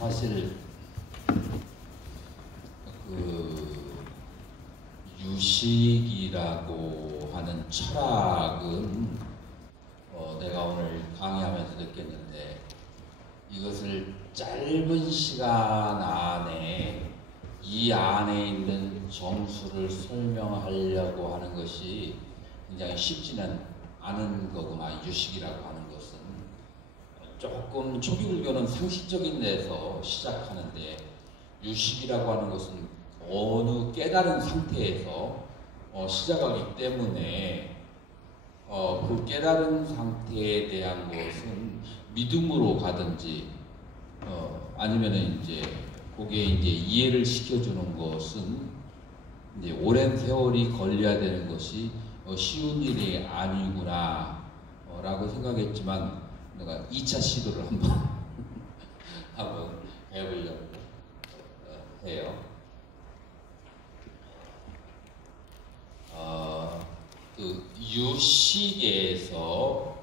사실 그 유식이라고 하는 철학은 내가 오늘 강의하면서 느꼈는데, 이것을 짧은 시간 안에 이 안에 있는 정수를 설명하려고 하는 것이 굉장히 쉽지는 않은 거구나. 유식이라고 하는 것은 조금 초기 불교는 상식적인 데서 시작하는데, 유식이라고 하는 것은 어느 깨달은 상태에서 시작하기 때문에 그 깨달은 상태에 대한 것은 믿음으로 가든지 아니면은 이제 거기에 이제 이해를 시켜주는 것은 이제 오랜 세월이 걸려야 되는 것이 쉬운 일이 아니구나 라고 생각했지만, 내가 2차 시도를 한번 해보려고 해요. 그 유식에서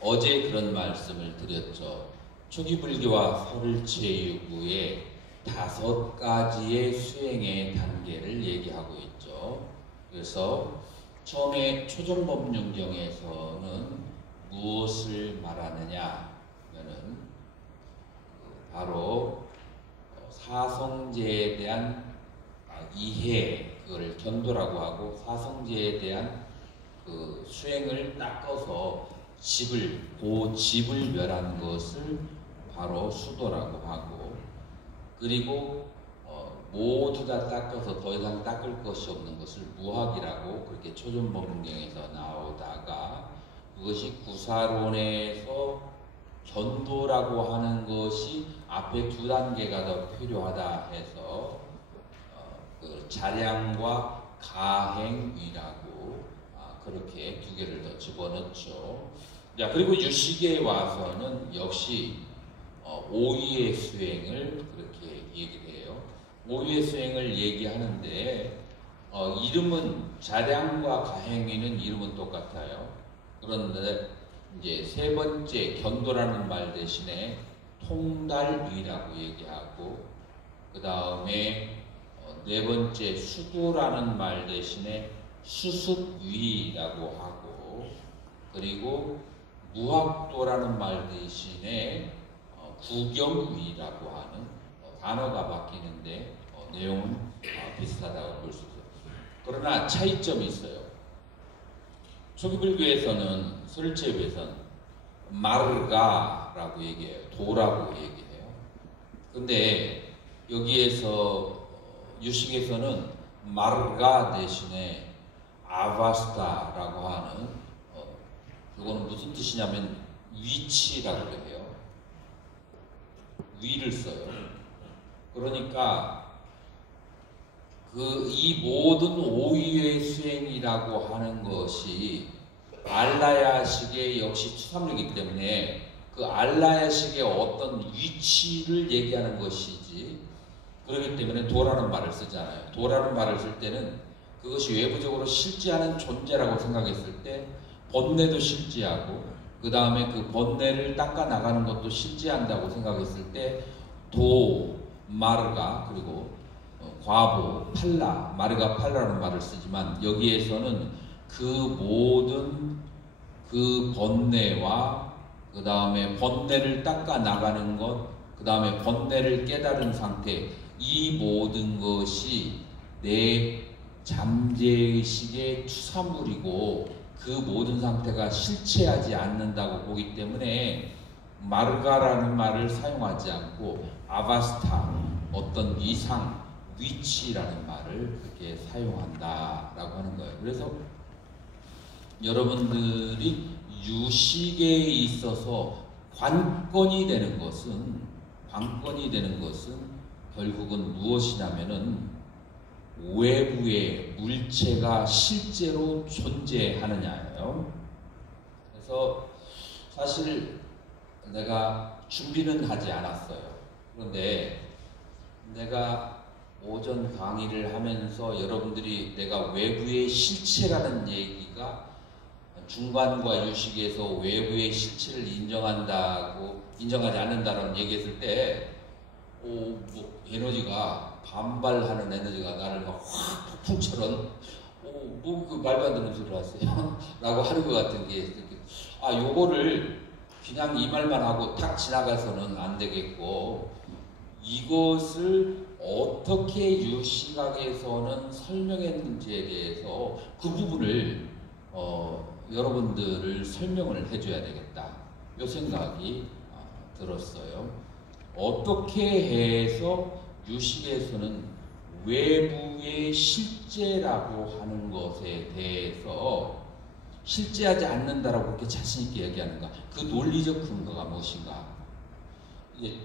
어제 그런 말씀을 드렸죠. 초기 불교와 설을체유구의 5가지의 수행의 단계를 얘기하고 있죠. 그래서 처음에 초정법륜경에서는 무엇을 말하느냐 하면은 바로 사성제에 대한 이해, 그걸 견도라고 하고, 사성제에 대한 그 수행을 닦아서 집을 멸한 것을 바로 수도라고 하고, 그리고 모두 다 닦아서 더 이상 닦을 것이 없는 것을 무학이라고 그렇게 초전법문경에서 나오다가, 그것이 구사론에서 견도라고 하는 것이 앞에 2단계가 더 필요하다 해서 그 자량과 가행위라고 그렇게 2개를 더 집어넣죠. 자, 그리고 유식에 와서는 역시 오위의 수행을 그렇게 얘기를 해요. 오위의 수행을 얘기하는데 이름은 자량과 가행위는 이름은 똑같아요. 그런데 이제 3번째 견도라는 말 대신에 통달위라고 얘기하고, 그 다음에 4번째 수도라는 말 대신에 수습위라고 하고, 그리고 무학도라는 말 대신에 구경위라고 하는 단어가 바뀌는데 내용은 비슷하다고 볼 수 있어요. 그러나 차이점이 있어요. 초기 불교에서는, 설체유에서는 마르가라고 얘기해요. 도라고 얘기해요. 근데 여기에서 유식에서는 마르가 대신에 아바스타라고 하는, 이거는 무슨 뜻이냐면 위치라고 해요. 위를 써요. 그러니까 이 모든 오위의 수행이라고 하는 것이 알라야식의 역시 추삼류이기 때문에 그 알라야식의 어떤 위치를 얘기하는 것이지, 그렇기 때문에 도라는 말을 쓰잖아요. 도라는 말을 쓸 때는 그것이 외부적으로 실지하는 존재라고 생각했을 때 번뇌도 실지하고, 그 다음에 그 번뇌를 닦아 나가는 것도 실지한다고 생각했을 때 도, 마르가, 그리고 과보, 팔라, 마르가 팔라라는 말을 쓰지만, 여기에서는 그 모든 그 번뇌와 그 다음에 번뇌를 닦아 나가는 것, 그 다음에 번뇌를 깨달은 상태, 이 모든 것이 내 잠재의식의 추사물이고 그 모든 상태가 실체하지 않는다고 보기 때문에 마르가라는 말을 사용하지 않고 아바스타, 어떤 이상, 위치라는 말을 그렇게 사용한다라고 하는 거예요. 그래서 여러분들이 유식에 있어서 관건이 되는 것은 결국은 무엇이냐면은 외부의 물체가 실제로 존재하느냐예요. 그래서 사실 내가 준비는 하지 않았어요. 그런데 내가 오전 강의를 하면서 여러분들이 내가 외부의 실체라는 얘기가 중간과 유식에서 외부의 실체를 인정하지 않는다라는 얘기했을 때, 뭐 에너지가 반발하는 에너지가 나를 막 확 폭풍처럼, 그 말도 안 되는 소리를 하세요? 라고 하는 것 같은 게, 요거를 그냥 이 말만 하고 탁 지나가서는 안 되겠고, 이것을 어떻게 유시각에서는 설명했는지에 대해서 그 부분을 여러분들을 설명을 해줘야 되겠다. 이 생각이 들었어요. 어떻게 해서 유식에서는 외부의 실제라고 하는 것에 대해서 실제하지 않는다라고 그렇게 자신있게 얘기하는가? 그 논리적 근거가 무엇인가?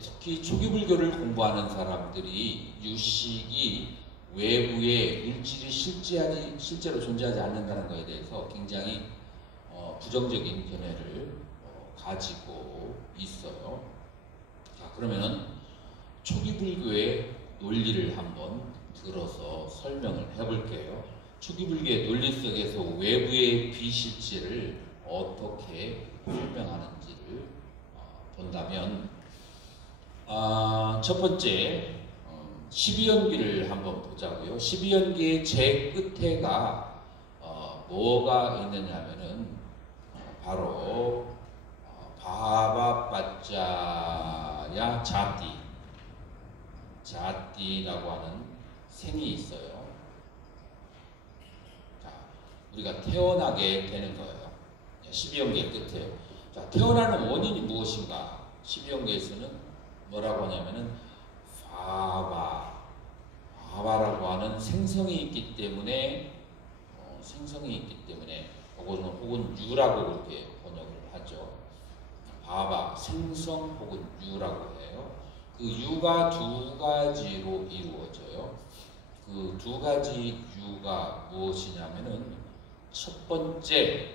특히 초기 불교를 공부하는 사람들이 유식이 외부의 물질이 실제로 존재하지 않는다는 것에 대해서 굉장히 부정적인 견해를 가지고 있어요. 자, 그러면은 초기 불교의 논리를 한번 들어서 설명을 해볼게요. 초기 불교의 논리 속에서 외부의 비실제를 어떻게 설명하는지를 본다면, 첫 번째 12연기를 한번 보자고요. 12연기의 제 끝에가 뭐가 있느냐면은 바로 바바빠짜야 자띠라고 하는 생이 있어요. 자, 우리가 태어나게 되는 거예요. 12연기의 끝에. 자, 태어나는 원인이 무엇인가? 12연기에서는 뭐라고 하냐면은 바바라고 하는 생성이 있기 때문에 혹은 유라고 그렇게 번역을 하죠. 바바, 생성 혹은 유라고 해요. 그 유가 두 가지로 이루어져요. 그 두 가지 유가 무엇이냐면은 첫 번째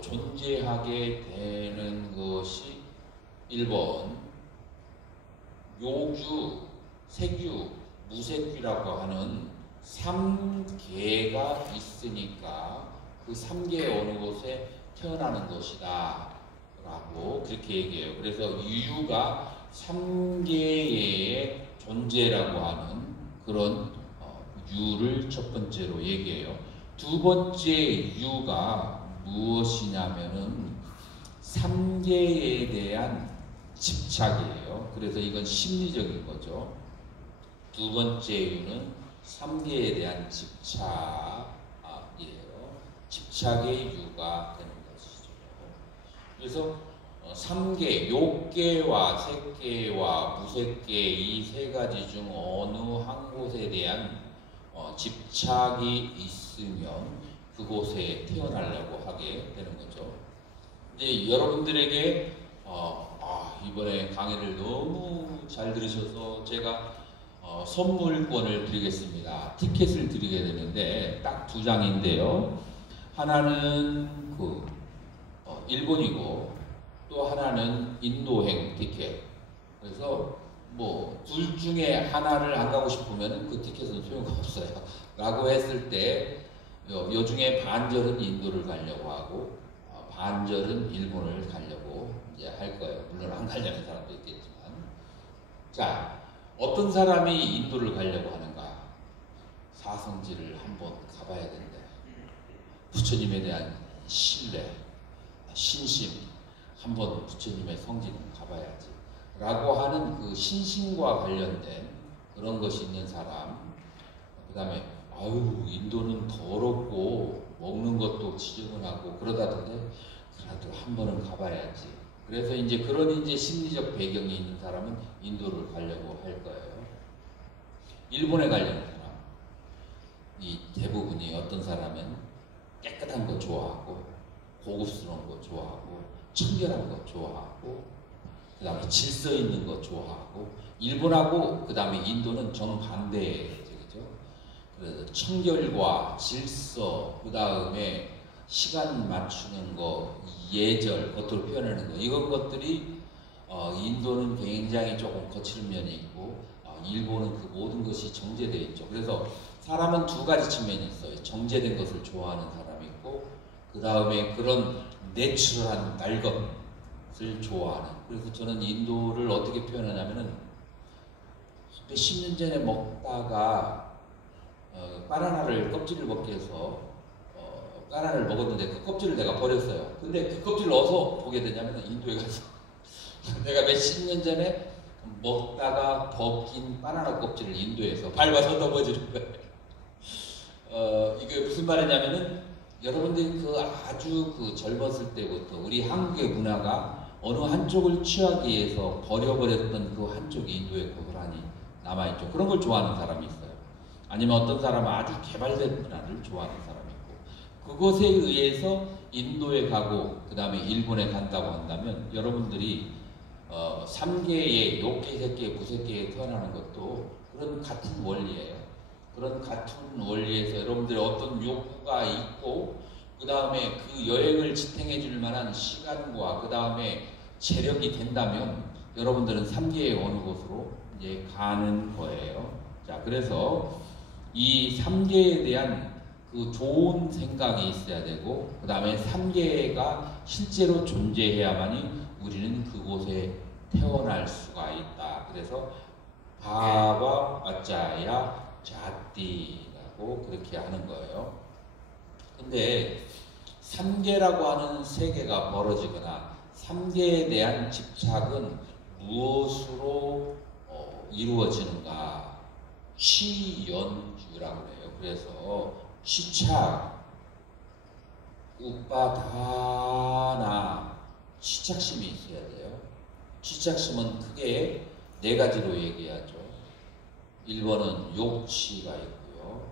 존재하게 되는 것이 1번 요규, 색유, 무색유라고 하는 3개가 있으니까 그 3개 어느 곳에 태어나는 것이다 라고 그렇게 얘기해요. 그래서 유가 3개의 존재라고 하는 그런 유를 첫 번째로 얘기해요. 두 번째 유가 무엇이냐면은 3개에 대한 집착이에요. 그래서 이건 심리적인 거죠. 두 번째 유는 3개에 대한 집착이에요. 집착의 유가 되는 것이죠. 그래서 3개, 욕계와 색계와 무색계 이 세 가지 중 어느 한 곳에 대한 집착이 있으면 그곳에 태어나려고 하게 되는 거죠. 이제 여러분들에게 이번에 강의를 너무 잘 들으셔서 제가 선물권을 드리겠습니다. 티켓을 드리게 되는데 딱 2장인데요. 하나는 일본이고 또 하나는 인도행 티켓. 그래서 뭐 둘 중에 하나를 안 가고 싶으면 그 티켓은 소용가 없어요. 라고 했을 때 요 중에 반절은 인도를 가려고 하고 반절은 일본을 가려고 이제 할 거예요. 물론 안 가려는 사람도 있겠지만. 자, 어떤 사람이 인도를 가려고 하는가? 사성지를 한번 가봐야 된다. 부처님에 대한 신뢰, 신심, 한번 부처님의 성지는 가봐야지. 라고 하는 그 신심과 관련된 그런 것이 있는 사람. 그 다음에 인도는 더럽고 먹는 것도 지저분하고 그러다던데 그래도 한 번은 가봐야지. 그래서 이제 그런 이제 심리적 배경이 있는 사람은 인도를 가려고 할 거예요. 일본에 가려는 사람, 이 대부분이 어떤 사람은 깨끗한 거 좋아하고 고급스러운 거 좋아하고 청결한 거 좋아하고 그 다음에 질서 있는 거 좋아하고 일본하고 그 다음에 인도는 정반대죠. 그래서 청결과 질서 그 다음에 시간 맞추는 거 예절 겉으로 표현하는 거 이런 것들이 인도는 굉장히 조금 거칠 면이 있고 일본은 그 모든 것이 정제되어 있죠. 그래서 사람은 두 가지 측면이 있어요. 정제된 것을 좋아하는 사람이 있고 그 그 다음에 그런 내추럴한 날 것을 좋아하는. 그래서 저는 인도를 어떻게 표현하냐면은 몇십 년 전에 먹다가 바나나를 껍질을 먹게 해서 바나나를 먹었는데 그 껍질을 내가 버렸어요. 근데 그 껍질을 어디서 보게 되냐면 인도에 가서 내가 몇십 년 전에 먹다가 벗긴 바나나 껍질을 인도에서 밟아서 넘어지는 거예요. 이게 무슨 말이냐면은 여러분들이 그 아주 그 젊었을 때부터 우리 한국의 문화가 어느 한쪽을 취하기 위해서 버려버렸던 그 한쪽이 인도에 고스란히 남아있죠. 그런 걸 좋아하는 사람이 있어요. 아니면 어떤 사람은 아주 개발된 문화를 좋아하는 사람이 있고, 그것에 의해서 인도에 가고 그 다음에 일본에 간다고 한다면 여러분들이 3개의 욕계, 색계, 무색계에 태어나는 것도 그런 같은 원리예요. 그런 같은 원리에서 여러분들의 어떤 욕구가 있고 그 다음에 그 여행을 지탱해 줄 만한 시간과 그 다음에 체력이 된다면 여러분들은 3계의 어느 곳으로 이제 가는 거예요. 자, 그래서 이 3계에 대한 그 좋은 생각이 있어야 되고 그 다음에 3계가 실제로 존재해야만이 우리는 그곳에 태어날 수가 있다. 그래서 바바 아짜야 자띠라고 그렇게 하는 거예요. 근데 3계라고 하는 세계가 벌어지거나 3계에 대한 집착은 무엇으로 이루어지는가? 취연주라고 해요. 그래서 취착, 우빠다나 취착심이 있어야 돼요. 취착심은 크게 4가지로 얘기하죠. 1번은 욕취가 있고요.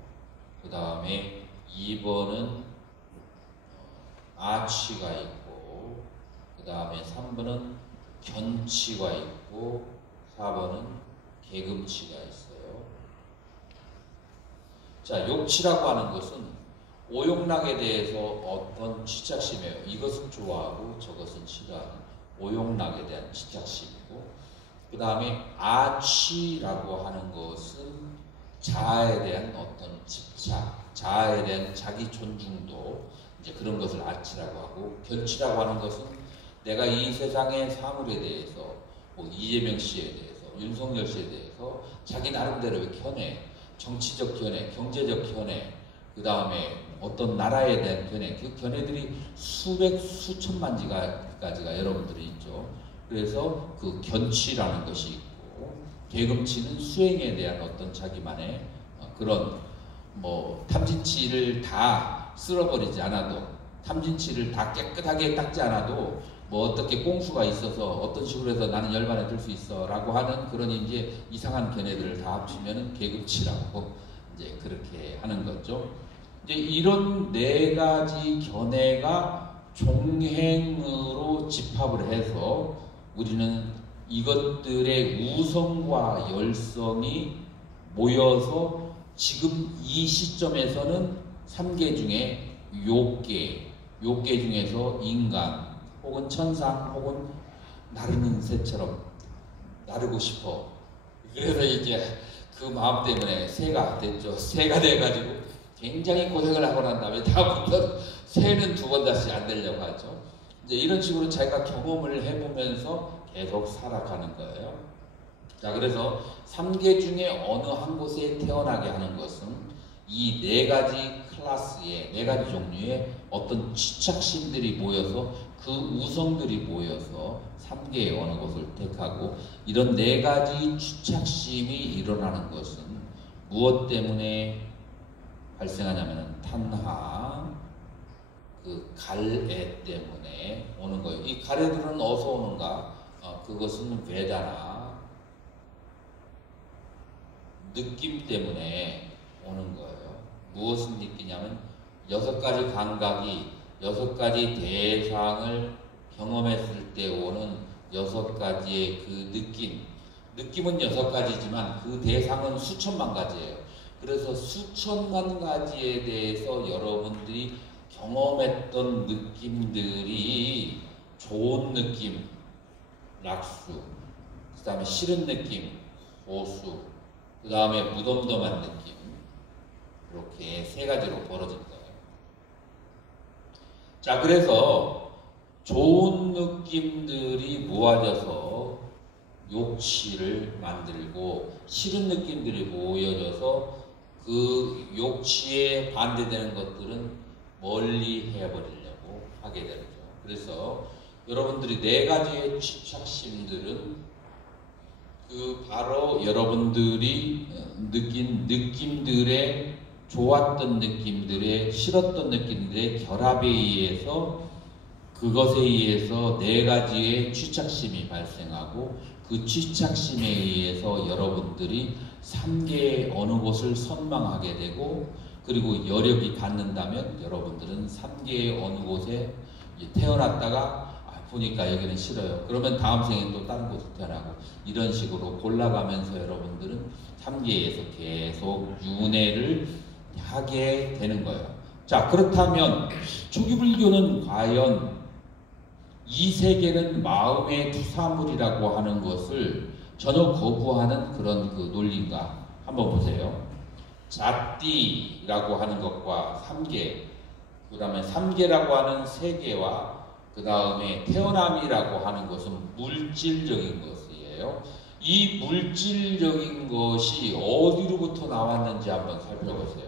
그 다음에 2번은 아취가 있고, 그 다음에 3번은 견취가 있고, 4번은 계금취가 있어요. 자, 욕취라고 하는 것은 오욕락에 대해서 어떤 취착심이에요. 이것은 좋아하고 저것은 싫어하는 오욕락에 대한 취착심이고, 그 다음에 아취라고 하는 것은 자아에 대한 어떤 집착, 자아에 대한 자기 존중도 이제 그런 것을 아취라고 하고, 견취라고 하는 것은 내가 이 세상의 사물에 대해서 뭐 이재명 씨에 대해서, 윤석열 씨에 대해서 자기 나름대로의 견해, 정치적 견해, 경제적 견해, 그 다음에 어떤 나라에 대한 견해, 그 견해들이 수백, 수천만 가지가 여러분들이 있죠. 그래서 그 견취라는 것이 있고, 계금치는 수행에 대한 어떤 자기만의 그런 뭐 탐진치를 다 쓸어버리지 않아도, 탐진치를 다 깨끗하게 닦지 않아도 뭐 어떻게 꽁수가 있어서 어떤 식으로 해서 나는 열반에 들 수 있어 라고 하는 그런 이제 이상한 견해들을 다 합치면 계급치라고 이제 그렇게 하는 거죠. 이제 이런 4가지 견해가 종행으로 집합을 해서 우리는 이것들의 우성과 열성이 모여서 지금 이 시점에서는 3계 중에 욕계 중에서 인간 혹은 천상 혹은 나르는 새처럼 나르고 싶어. 그래서 이제 그 마음 때문에 새가 됐죠. 새가 돼가지고 굉장히 고생을 하고 난 다음에 다음부터 새는 2번 다시 안 되려고 하죠. 이제 이런 식으로 자기가 경험을 해보면서 계속 살아가는 거예요. 자, 그래서 3계 중에 어느 한 곳에 태어나게 하는 것은 이 4가지 클래스의 4가지 종류의 어떤 취착심들이 모여서 그 우성들이 모여서 3계의 어느 곳을 택하고, 이런 4가지 취착심이 일어나는 것은 무엇 때문에 발생하냐면 탄하, 그 갈애 때문에 오는 거예요. 이 갈애들은 어디서 오는가? 그것은 베다나 느낌 때문에 오는 거예요. 무엇을 느끼냐면 6가지 감각이 6가지 대상을 경험했을 때 오는 6가지의 그 느낌은 6가지지만 그 대상은 수천만 가지예요. 그래서 수천만 가지에 대해서 여러분들이 경험했던 느낌들이 좋은 느낌, 락수, 그 다음에 싫은 느낌, 오수, 그 다음에 무덤덤한 느낌, 이렇게 3가지로 벌어진 거예요. 자, 그래서 좋은 느낌들이 모아져서 욕치를 만들고 싫은 느낌들이 모여져서 그 욕치에 반대되는 것들은 멀리 해버리려고 하게 되죠. 그래서 여러분들이 네 가지의 집착심들은 바로 여러분들이 느낀 느낌들의 좋았던 느낌들의 싫었던 느낌들의 결합에 의해서 그것에 의해서 네 가지의 취착심이 발생하고 그 취착심에 의해서 여러분들이 3계의 어느 곳을 선망하게 되고 그리고 여력이 닿는다면 여러분들은 3계의 어느 곳에 태어났다가 보니까 여기는 싫어요. 그러면 다음 생에 또 다른 곳에 태어나고 이런 식으로 골라가면서 여러분들은 3계에서 계속 윤회를 하게 되는 거예요. 자, 그렇다면 초기불교는 과연 이 세계는 마음의 투사물이라고 하는 것을 전혀 거부하는 그런 그 논리인가? 한번 보세요. 잣띠라고 하는 것과 3계, 그 다음에 3계라고 하는 세계와 그 다음에 태어남이라고 하는 것은 물질적인 것이에요. 이 물질적인 것이 어디로부터 나왔는지 한번 살펴보세요.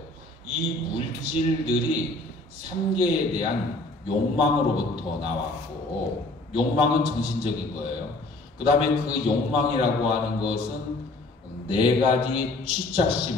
이 물질들이 3계에 대한 욕망으로부터 나왔고, 욕망은 정신적인 거예요. 그 다음에 그 욕망이라고 하는 것은 네 가지 취착심,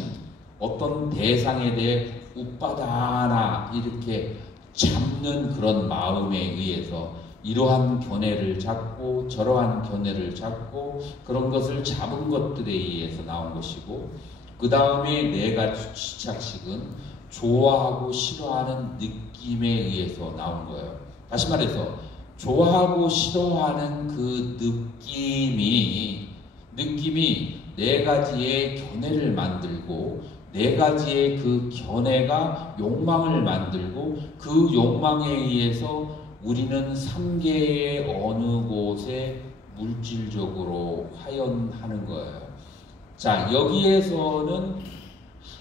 어떤 대상에 대해 웃바다나 이렇게 잡는 그런 마음에 의해서 이러한 견해를 잡고 저러한 견해를 잡고 그런 것을 잡은 것들에 의해서 나온 것이고, 그 다음에 네 가지 취착식은 좋아하고 싫어하는 느낌에 의해서 나온 거예요. 다시 말해서 좋아하고 싫어하는 그 느낌이 네 가지의 견해를 만들고 네 가지의 그 견해가 욕망을 만들고 그 욕망에 의해서 우리는 3계의 어느 곳에 물질적으로 화연하는 거예요. 자, 여기에서는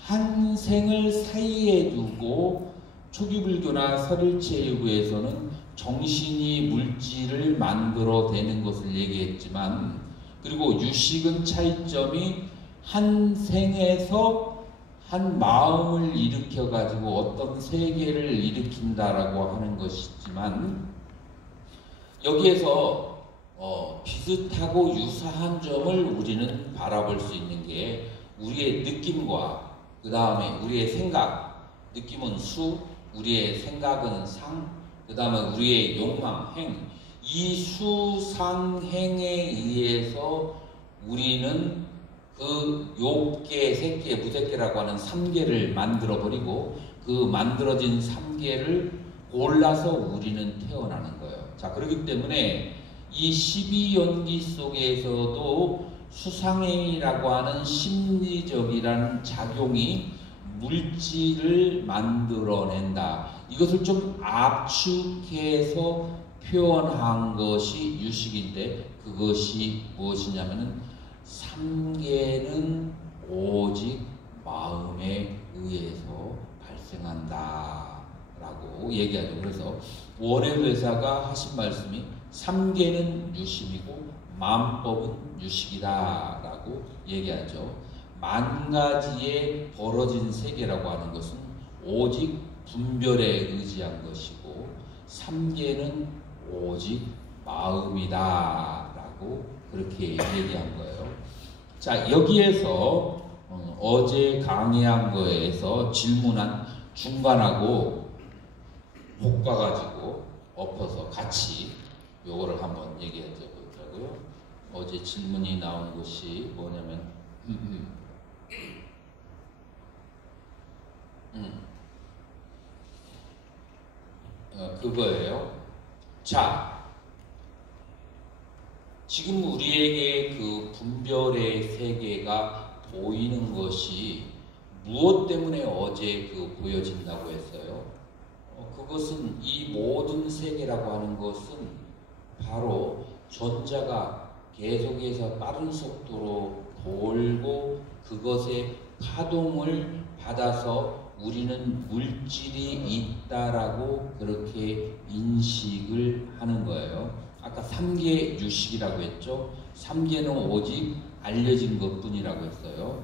한 생을 사이에 두고 초기불교나 설일체유에서는 정신이 물질을 만들어내는 것을 얘기했지만, 그리고 유식은 차이점이 한 생에서 한 마음을 일으켜가지고 어떤 세계를 일으킨다라고 하는 것이지만, 여기에서 비슷하고 유사한 점을 우리는 바라볼 수 있는 게 우리의 느낌과 그 다음에 우리의 생각, 느낌은 수, 우리의 생각은 상, 그 다음에 우리의 욕망, 행, 이 수상행에 의해서 우리는 그 욕계, 색계, 무색계라고 하는 3계를 만들어버리고 그 만들어진 3계를 골라서 우리는 태어나는 거예요. 자, 그렇기 때문에 이 12연기 속에서도 수상행이라고 하는 심리적이라는 작용이 물질을 만들어낸다. 이것을 좀 압축해서 표현한 것이 유식인데, 그것이 무엇이냐면은 3계는 오직 마음에 의해서 발생한다 라고 얘기하죠. 그래서 월요회사가 하신 말씀이 3계는 유심이고 마음법은 유식이다 라고 얘기하죠. 만 가지의 벌어진 세계라고 하는 것은 오직 분별에 의지한 것이고 3계는 오직 마음이다 라고 그렇게 얘기한 거예요. 자, 여기에서 어제 강의한 거에서 질문한 중간하고 볶아가지고 엎어서 같이 요거를 한번 얘기해 보자고요. 어제 질문이 나온 것이 뭐냐면 그거예요. 자, 지금 우리에게 그 분별의 세계가 보이는 것이 무엇 때문에 어제 보여진다고 했어요? 그것은 이 모든 세계라고 하는 것은 바로 전자가 계속해서 빠른 속도로 돌고 그것의 파동을 받아서 우리는 물질이 있다라고 그렇게 인식을 하는 거예요. 아까 3계 유식이라고 했죠. 3계는 오직 알려진 것뿐이라고 했어요.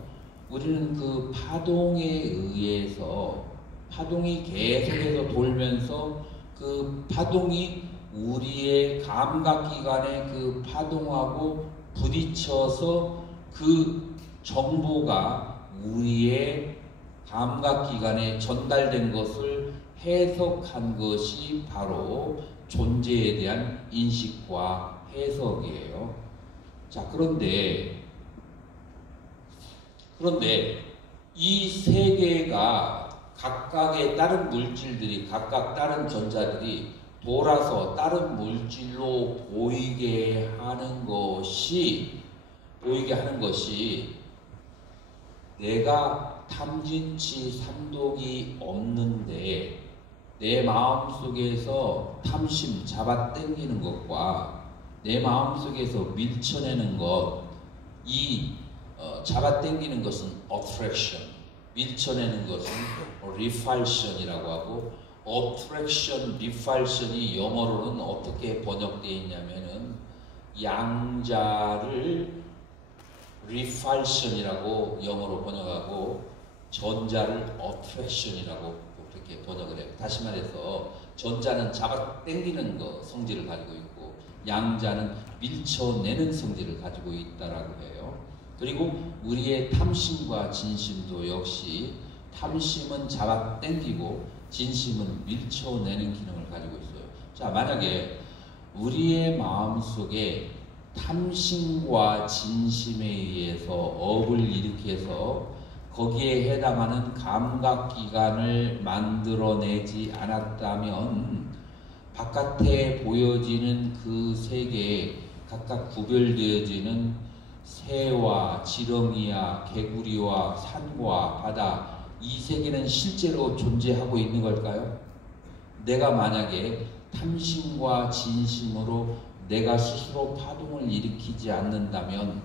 우리는 그 파동에 의해서 파동이 계속해서 돌면서 그 파동이 우리의 감각기관의 그 파동하고 부딪혀서 그 정보가 우리의 감각기관에 전달된 것을 해석한 것이 바로 존재에 대한 인식과 해석이에요. 자, 그런데 이 세계가 각각의 다른 물질들이 각각 다른 전자들이 돌아서 다른 물질로 보이게 하는 것이 내가 탐진치 삼독이 없는데 내 마음속에서 탐심 잡아당기는 것과 내 마음속에서 밀쳐내는 것, 잡아당기는 것은 attraction, 밀쳐내는 것은 repulsion이라고 하고, attraction, repulsion이 영어로는 어떻게 번역되어 있냐면은 양자를 repulsion이라고 영어로 번역하고 전자를 attraction이라고 그렇게 번역을 해요. 다시 말해서 전자는 잡아당기는 거 성질을 가지고 있고 양자는 밀쳐내는 성질을 가지고 있다라고 해요. 그리고 우리의 탐심과 진심도 역시 탐심은 잡아당기고 진심은 밀쳐내는 기능을 가지고 있어요. 자, 만약에 우리의 마음속에 탐심과 진심에 의해서 업을 일으켜서 거기에 해당하는 감각기관을 만들어내지 않았다면 바깥에 보여지는 그 세계에 각각 구별되어지는 새와 지렁이와 개구리와 산과 바다, 이 세계는 실제로 존재하고 있는 걸까요? 내가 만약에 탐심과 진심으로 내가 스스로 파동을 일으키지 않는다면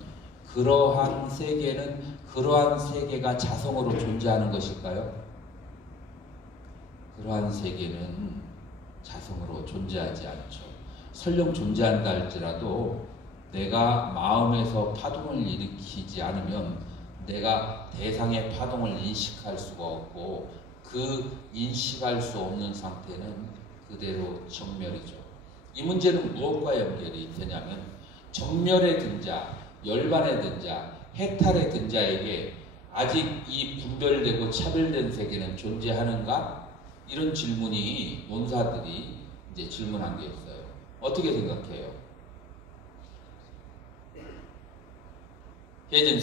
그러한 세계가 자성으로 존재하는 것일까요? 그러한 세계는 자성으로 존재하지 않죠. 설령 존재한다 할지라도 내가 마음에서 파동을 일으키지 않으면 내가 대상의 파동을 인식할 수가 없고 그 인식할 수 없는 상태는 그대로 정멸이죠. 이 문제는 무엇과 연결이 되냐면 정멸에 든 자, 열반에 든 자, 해탈에 든 자에게 아직 이 분별되고 차별된 세계는 존재하는가? 이런 질문이 논사들이 이제 질문한 게 있어요. 어떻게 생각해요? 혜진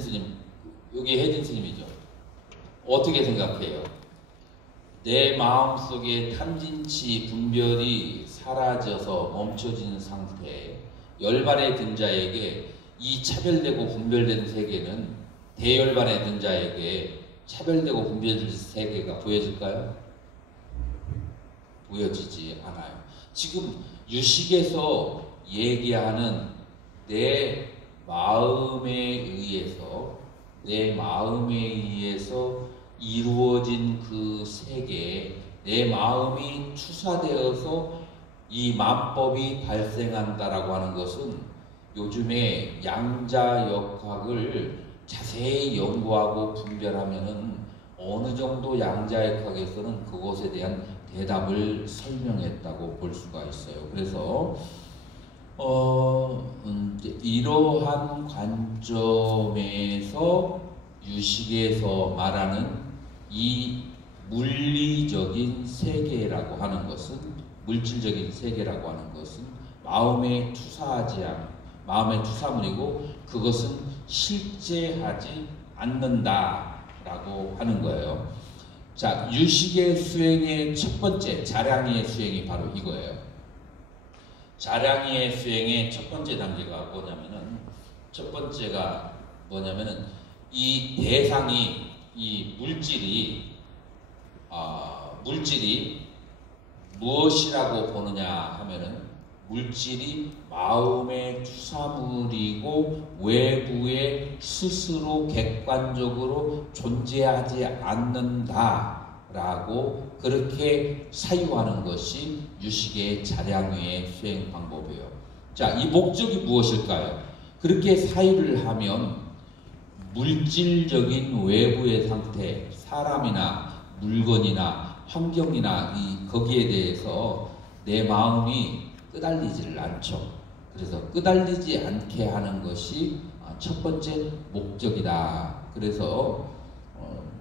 스님, 여기 혜진 스님이죠. 어떻게 생각해요? 내 마음속에 탐진치 분별이 사라져서 멈춰진 상태, 열반에 든 자에게 이 차별되고 분별된 세계는 대열반에 든 자에게 차별되고 분별된 세계가 보여질까요? 보여지지 않아요. 지금 유식에서 얘기하는 내 마음에 의해서 이루어진 그 세계에 내 마음이 투사되어서 이 만법이 발생한다라고 하는 것은 요즘에 양자역학을 자세히 연구하고 분별하면은 어느 정도 양자역학에서는 그것에 대한 대답을 설명했다고 볼 수가 있어요. 그래서 이러한 관점에서 유식에서 말하는 이 물리적인 세계라고 하는 것은, 물질적인 세계라고 하는 것은 마음에 투사물이고 그것은 실제하지 않는다라고 하는 거예요. 자, 유식의 수행의 첫 번째 자량의 수행이 바로 이거예요. 자량의 수행의 첫 번째 단계가 뭐냐면은, 첫 번째가 뭐냐면은 이 대상이, 이 물질이 무엇이라고 보느냐 하면은 물질이 마음의 투사물이고 외부에 스스로 객관적으로 존재하지 않는다라고 라고 그렇게 사유하는 것이 유식의 자량의 수행 방법이에요. 자, 이 목적이 무엇일까요? 그렇게 사유를 하면 물질적인 외부의 상태, 사람이나 물건이나 환경이나 거기에 대해서 내 마음이 끄달리지를 않죠. 그래서 끄달리지 않게 하는 것이 첫 번째 목적이다. 그래서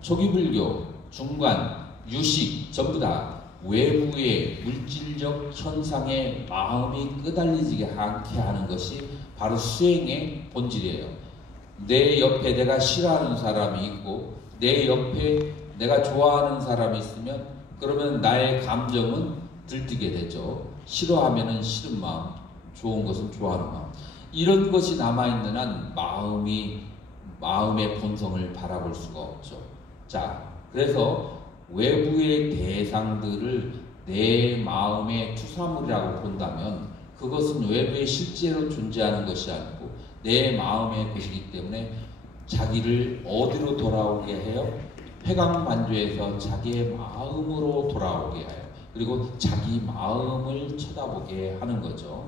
초기불교, 중관, 유식 전부 다 외부의 물질적 현상에 마음이 끄달리지 않게 하는 것이 바로 수행의 본질이에요. 내 옆에 내가 싫어하는 사람이 있고 내 옆에 내가 좋아하는 사람이 있으면 그러면 나의 감정은 들뜨게 되죠. 싫어하면은 싫은 마음, 좋은 것은 좋아하는 마음. 이런 것이 남아있는 한 마음의 본성을 바라볼 수가 없죠. 자, 그래서 외부의 대상들을 내 마음의 투사물이라고 본다면 그것은 외부에 실제로 존재하는 것이 아니고 내 마음의 것이기 때문에 자기를 어디로 돌아오게 해요? 회광만주에서 자기의 마음으로 돌아오게 해요. 그리고 자기 마음을 쳐다보게 하는 거죠.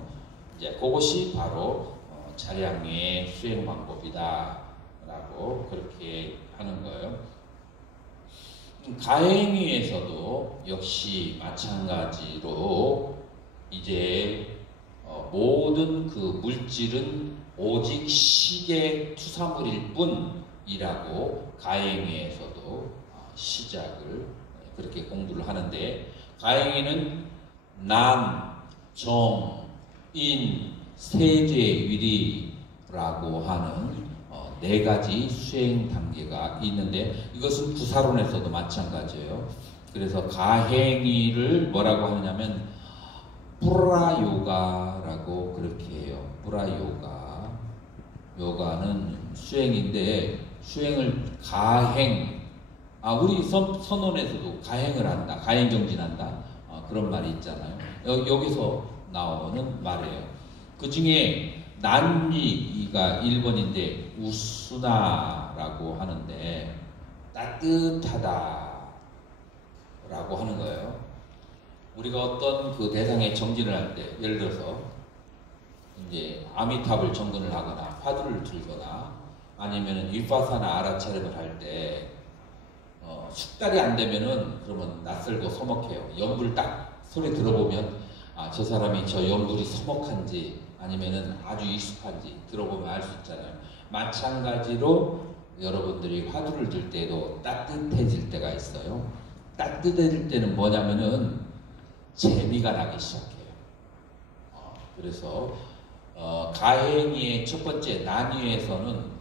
이제 그것이 바로 자량의 수행 방법이다 라고 그렇게 하는 거예요. 가행위에서도 역시 마찬가지로 이제 모든 그 물질은 오직 식의 투사물일 뿐이라고 가행위에서도 시작을 그렇게 공부를 하는데, 가행위는 난, 정, 인, 세제, 위리라고 하는 네 가지 수행 단계가 있는데 이것은 구사론에서도 마찬가지예요. 그래서 가행위를 뭐라고 하냐면 뿌라요가라고 그렇게 해요. 뿌라요가. 요가는 수행인데 수행을 우리 선언에서도 가행을 한다, 가행정진한다, 그런 말이 있잖아요. 여기서 나오는 말이에요. 그 중에 난미가 1번인데 우수나라고 하는데 따뜻하다 라고 하는 거예요. 우리가 어떤 그 대상에 정진을 할 때, 예를 들어서 이제 아미탑을 정근을 하거나 화두를 들거나 아니면은 윗바사나 아라차림을 할 때 숙달이 안 되면은 그러면 낯설고 서먹해요. 연불 딱 소리 들어보면 저 사람이 저 연불이 서먹한지 아니면은 아주 익숙한지 들어보면 알 수 있잖아요. 마찬가지로 여러분들이 화두를 들 때도 따뜻해질 때가 있어요. 따뜻해질 때는 뭐냐면은 재미가 나기 시작해요. 그래서 가행위의 첫 번째 난위에서는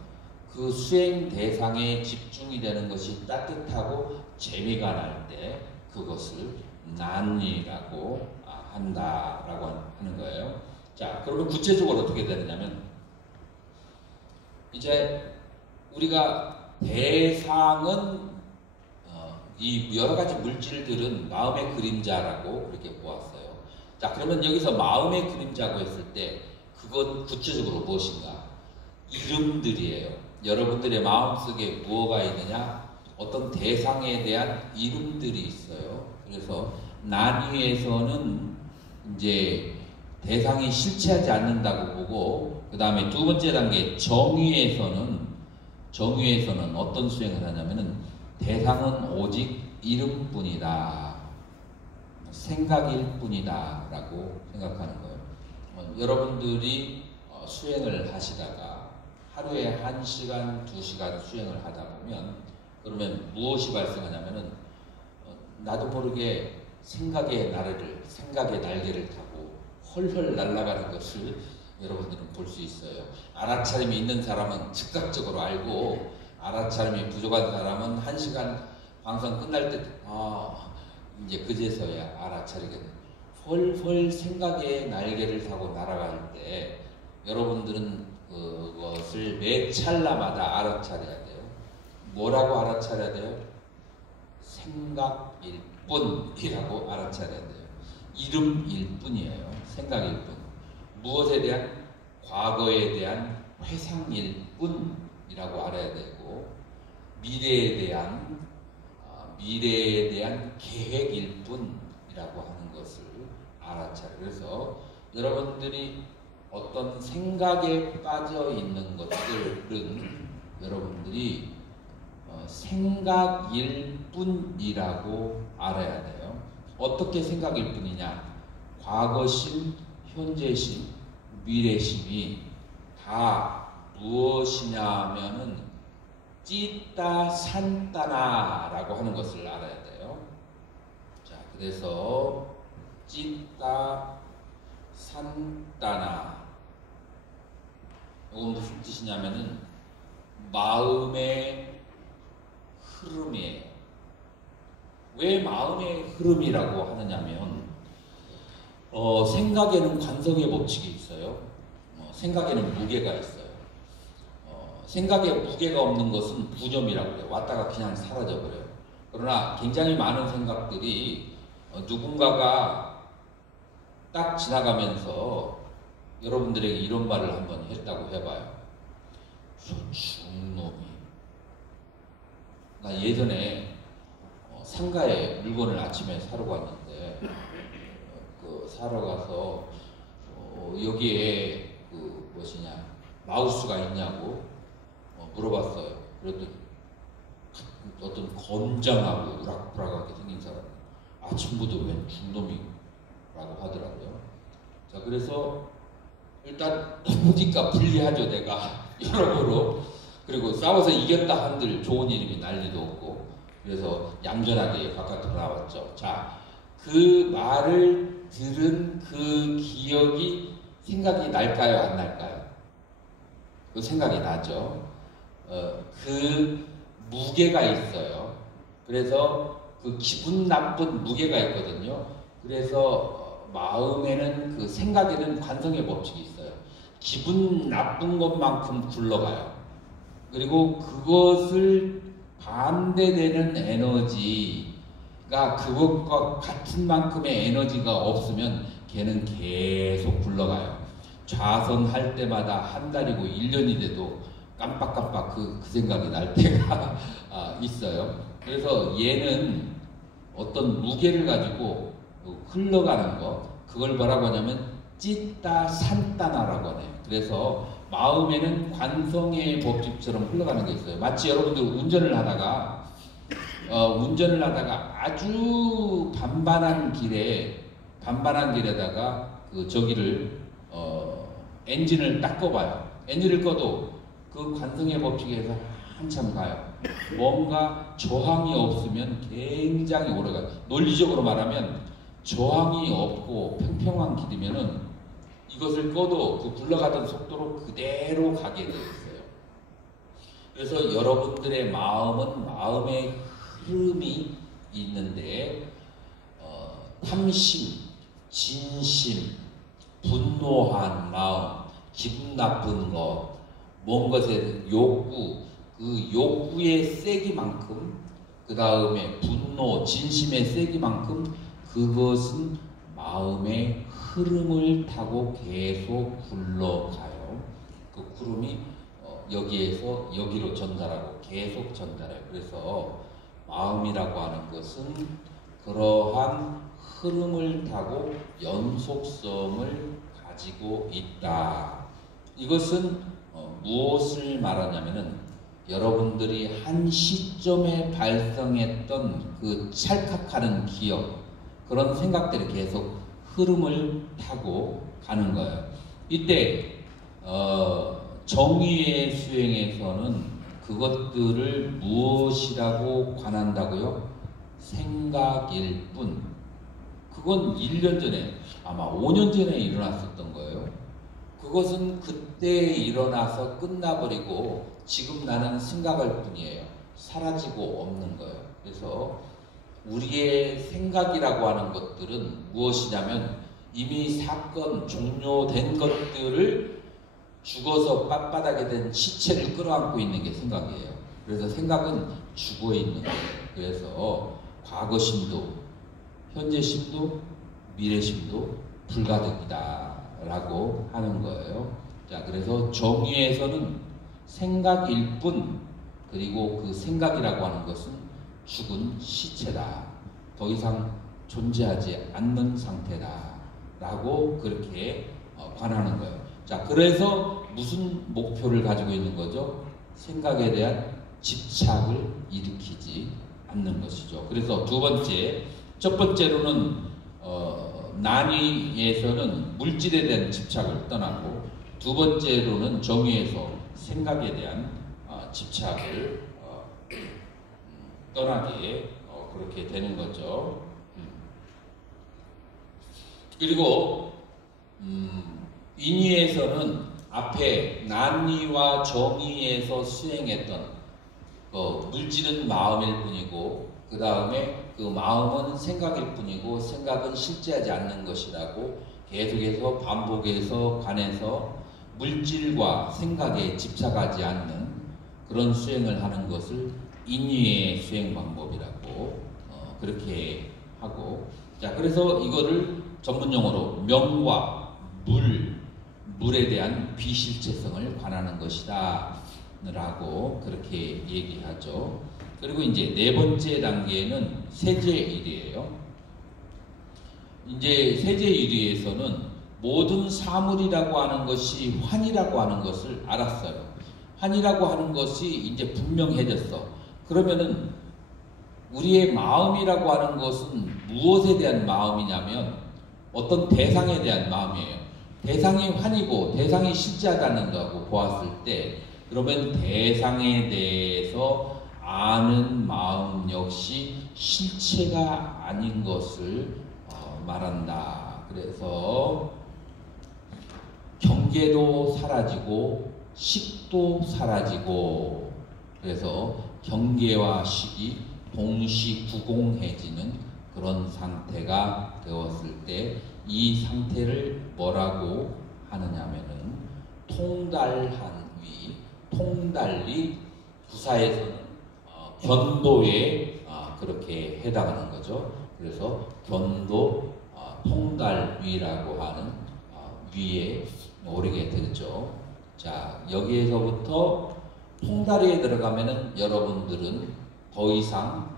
그 수행 대상에 집중이 되는 것이 따뜻하고 재미가 날 때 그것을 난위라고 한다라고 하는 거예요. 자, 그러면 구체적으로 어떻게 되느냐면 이제 우리가 대상은 이 여러 가지 물질들은 마음의 그림자라고 그렇게 보았어요. 자, 그러면 여기서 마음의 그림자고 했을 때 그건 구체적으로 무엇인가? 이름들이에요. 여러분들의 마음속에 무엇가 있느냐? 어떤 대상에 대한 이름들이 있어요. 그래서 난위에서는 이제 대상이 실체하지 않는다고 보고, 그 다음에 두 번째 단계 정위에서는 어떤 수행을 하냐면은 대상은 오직 이름뿐이다, 생각일 뿐이다 라고 생각하는 거예요. 여러분들이 수행을 하시다가 하루에 1시간, 2시간 수행을 하다 보면 그러면 무엇이 발생하냐면은 나도 모르게 생각의 날개를 타고 헐헐 날아가는 것을 여러분들은 볼 수 있어요. 알아차림이 있는 사람은 즉각적으로 알고, 알아차림이 부족한 사람은 1시간 방송 끝날 때 이제 그제서야 알아차리거든요. 헐헐 생각의 날개를 타고 날아갈 때 여러분들은 그것을 매 찰나마다 알아차려야 돼요. 뭐라고 알아차려야 돼요? 생각일 뿐이라고 알아차려야 돼요. 이름일 뿐이에요. 생각일 뿐. 무엇에 대한? 과거에 대한 회상일 뿐이라고 알아야 되고, 미래에 대한 미래에 대한 계획일 뿐이라고 하는 것을 알아차려. 그래서 여러분들이 어떤 생각에 빠져 있는 것들은 여러분들이 생각일 뿐이라고 알아야 돼요. 어떻게 생각일 뿐이냐? 과거심, 현재심, 미래심이 다 무엇이냐 하면은 찌따 산따나라고 하는 것을 알아야 돼요. 자, 그래서 찌따 산따나, 이건 무슨 뜻이냐면은 마음의 흐름이에요. 왜 마음의 흐름이라고 하느냐면 생각에는 관성의 법칙이 있어요. 생각에는 무게가 있어요. 생각에 무게가 없는 것은 부념이라고 해요. 왔다가 그냥 사라져버려요. 그러나 굉장히 많은 생각들이 누군가가 딱 지나가면서 여러분들에게 이런 말을 한번 했다고 해봐요. 저 중놈이. 나 예전에 상가에 물건을 아침에 사러 갔는데 사러 가서 여기에 무엇이냐 마우스가 있냐고 물어봤어요. 그랬더니 어떤 건장하고 우락부락하게 생긴 사람, 아침부터 웬 중놈이라고 하더라고요. 자, 그래서 일단 보니까 불리하죠. 내가 여러모로. 그리고 싸워서 이겼다 한들 좋은 이름이 난리도 없고, 그래서 얌전하게 바깥으로 나왔죠. 자, 그 말을 들은 그 기억이 생각이 날까요, 안 날까요? 그 생각이 나죠. 그 무게가 있어요. 그래서 그 기분 나쁜 무게가 있거든요. 그래서 마음에는, 그 생각에는 관성의 법칙이 있어요. 기분 나쁜 것만큼 굴러가요. 그리고 그것을 반대되는 에너지가 그것과 같은 만큼의 에너지가 없으면 걔는 계속 굴러가요. 좌선할 때마다 한 달이고 1년이 돼도 깜빡깜빡 그 생각이 날 때가 있어요. 그래서 얘는 어떤 무게를 가지고 흘러가는 거, 그걸 뭐라고 하냐면 찌따 산따나라고 하네요. 그래서 마음에는 관성의 법칙처럼 흘러가는 게 있어요. 마치 여러분들 운전을 하다가 아주 반반한 길에다가 저기를 엔진을 딱 꺼봐요. 엔진을 꺼도 그 관성의 법칙에 의해서 한참 가요. 뭔가 저항이 없으면 굉장히 오래가요. 논리적으로 말하면 저항이 없고 평평한 길이면은 이것을 꺼도 그 굴러가던 속도로 그대로 가게 되어 있어요. 그래서 여러분들의 마음은 마음의 흐름이 있는데 탐심, 진심, 분노한 마음, 기분 나쁜 것, 먼 것에 욕구, 그 욕구의 세기만큼, 그 다음에 분노, 진심의 세기만큼 그것은 마음의 흐름을 타고 계속 굴러가요. 그 구름이 여기에서 여기로 전달하고 계속 전달해요. 그래서 마음이라고 하는 것은 그러한 흐름을 타고 연속성을 가지고 있다. 이것은 무엇을 말하냐면은 여러분들이 한 시점에 발생했던 그 찰칵하는 기억, 그런 생각들이 계속 흐름을 타고 가는 거예요. 이때 정의의 수행에서는 그것들을 무엇이라고 관한다고요? 생각일 뿐. 그건 1년 전에, 아마 5년 전에 일어났었던 거예요. 그것은 그때 일어나서 끝나버리고 지금 나는 생각할 뿐이에요. 사라지고 없는 거예요. 그래서 우리의 생각이라고 하는 것들은 무엇이냐면 이미 사건 종료된 것들을 죽어서 빳빳하게 된 시체를 끌어안고 있는 게 생각이에요. 그래서 생각은 죽어 있는 거예요. 그래서 과거심도 현재심도 미래심도 불가득이다 라고 하는 거예요. 자, 그래서 정의에서는 생각일 뿐, 그리고 그 생각이라고 하는 것은 죽은 시체다. 더 이상 존재하지 않는 상태다. 라고 그렇게 관하는 거예요. 자, 그래서 무슨 목표를 가지고 있는 거죠? 생각에 대한 집착을 일으키지 않는 것이죠. 그래서 두 번째, 첫 번째로는 난위에서는 물질에 대한 집착을 떠나고, 두 번째로는 정의에서 생각에 대한 집착을 떠나게 그렇게 되는 거죠. 그리고 인위에서는 앞에 난위와 정의에서 수행했던 물질은 마음일 뿐이고, 그 다음에 그 마음은 생각일 뿐이고, 생각은 실제하지 않는 것이라고 계속해서 반복해서 관해서 물질과 생각에 집착하지 않는 그런 수행을 하는 것을 인위의 수행 방법이라고 그렇게 하고, 자, 그래서 이거를 전문용어로 명과 물에 대한 비실체성을 관하는 것이다 라고 그렇게 얘기하죠. 그리고 이제 네 번째 단계는 세제일이에요. 이제 세제일위에서는 모든 사물이라고 하는 것이 환이라고 하는 것을 알았어요. 환이라고 하는 것이 이제 분명해졌어. 그러면은 우리의 마음이라고 하는 것은 무엇에 대한 마음이냐면 어떤 대상에 대한 마음이에요. 대상이 환이고 대상이 실제하다고 보았을 때, 그러면 대상에 대해서 아는 마음 역시 실체가 아닌 것을 말한다. 그래서 경계도 사라지고 식도 사라지고, 그래서 경계와 식이 동시구공해지는 그런 상태가 되었을 때, 이 상태를 뭐라고 하느냐면은 통달한 위, 통달리 부사에서는 견도에 그렇게 해당하는 거죠. 그래서 견도 통달위라고 하는 위에 오르게 되죠. 자, 여기에서부터 통달위에 들어가면은 여러분들은 더 이상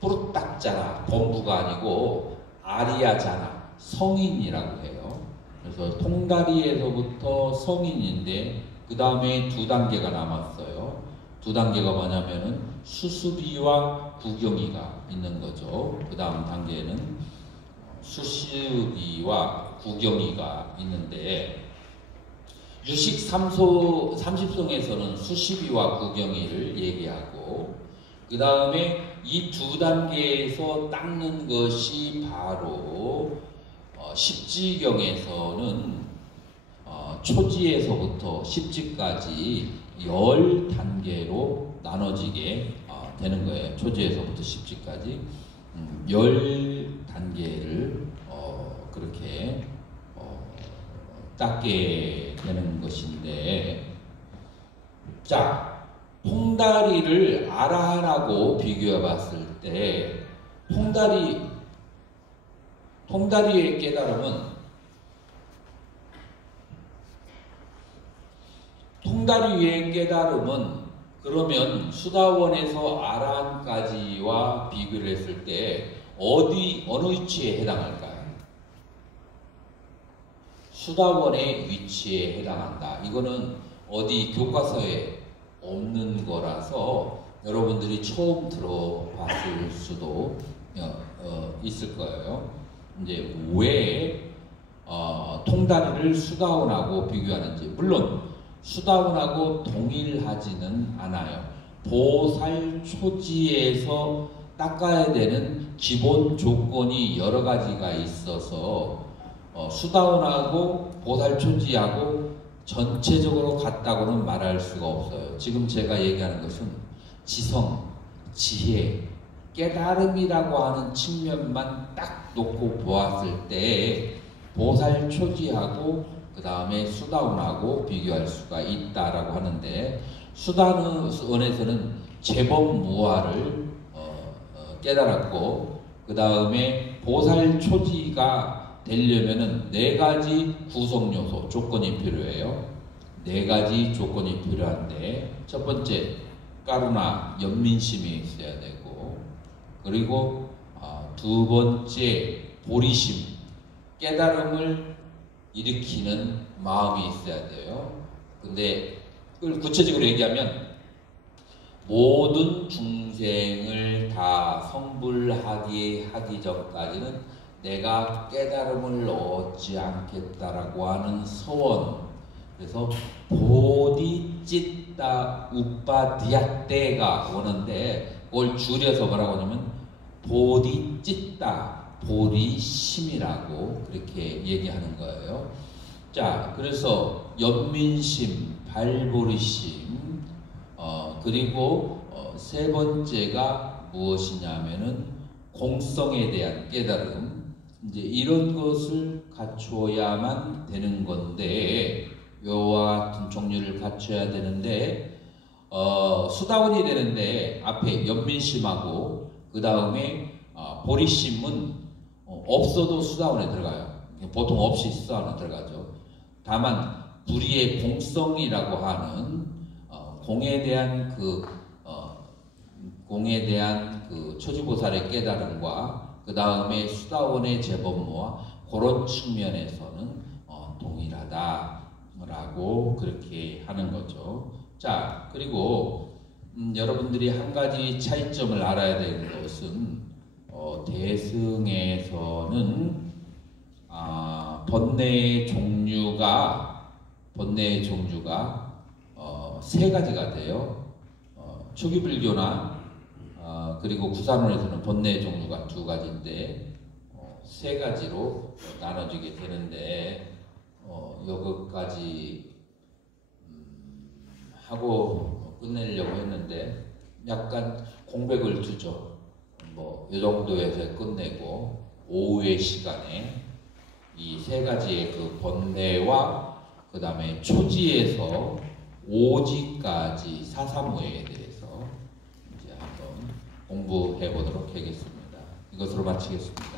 뿌르딱자나 범부가 아니고 아리아자나 성인이라고 해요. 그래서 통다리에서부터 성인인데, 그 다음에 두 단계가 남았어요. 두 단계가 뭐냐면은 수수비와 구경이가 있는 거죠. 그 다음 단계는 수수비와 구경이가 있는데, 유식 30송에서는 수시비와 구경이를 얘기하고, 그 다음에 이 두 단계에서 닦는 것이 바로 십지경에서는 초지에서부터 십지까지 10단계로 나눠지게 되는 거예요. 초지에서부터 십지까지 10단계를 그렇게 닦게 되는 것인데, 자, 통다리를 아라하라고 비교해 봤을 때, 통다리의 깨달음은, 통다리의 깨달음은 그러면 수다원에서 아라한까지와 비교를 했을 때 어느 위치에 해당할까요? 수다원의 위치에 해당한다. 이거는 어디 교과서에 없는 거라서 여러분들이 처음 들어봤을 수도 있을 거예요. 이제 왜 통다리를 수다원하고 비교하는지, 물론 수다원하고 동일하지는 않아요. 보살초지에서 닦아야 되는 기본 조건이 여러 가지가 있어서 수다원하고 보살초지하고 전체적으로 같다고는 말할 수가 없어요. 지금 제가 얘기하는 것은 지성, 지혜, 깨달음이라고 하는 측면만 딱 놓고 보았을 때 보살초지하고 그 다음에 수다원하고 비교할 수가 있다라고 하는데, 수다원에서는 제법무아를 깨달았고, 그 다음에 보살초지가 되려면은 4가지 구성요소, 조건이 필요해요. 4가지 조건이 필요한데, 첫 번째, 까루나 연민심이 있어야 되고, 그리고 두 번째 보리심, 깨달음을 일으키는 마음이 있어야 돼요. 근데 그걸 구체적으로 얘기하면 모든 중생을 다 성불하게 하기 전까지는 내가 깨달음을 얻지 않겠다라고 하는 소원. 그래서 보디찌tta 우빠디야떼가 오는데 그걸 줄여서 뭐라고 하냐면 보디찌tta, 보리심이라고 그렇게 얘기하는 거예요. 자, 그래서 연민심, 발보리심, 그리고 세 번째가 무엇이냐면은 공성에 대한 깨달음. 이제 이런 것을 갖춰야만 되는 건데, 요와 같은 종류를 갖춰야 되는데, 수다원이 되는데 앞에 연민심하고 그 다음에 보리심은 없어도 수다원에 들어가요. 보통 없이 수다원에 들어가죠. 다만 불의의 공성이라고 하는 공에 대한 그 초지보살의 깨달음과 그 다음에 수다원의 재법모와 그런 측면에서는 동일하다라고 그렇게 하는 거죠. 자, 그리고 여러분들이 한 가지 차이점을 알아야 되는 것은 대승에서는 번뇌의 종류가 세 가지가 돼요. 초기불교나 그리고 구산론에서는 번뇌의 종류가 두 가지인데 세 가지로 나눠지게 되는데 여기까지 하고 끝내려고 했는데 약간 공백을 두죠. 이 정도에서 끝내고 오후의 시간에 이 세 가지의 그 번뇌와 그 다음에 초지에서 오지까지 사사무에 대해서 이제 한번 공부해 보도록 하겠습니다. 이것으로 마치겠습니다.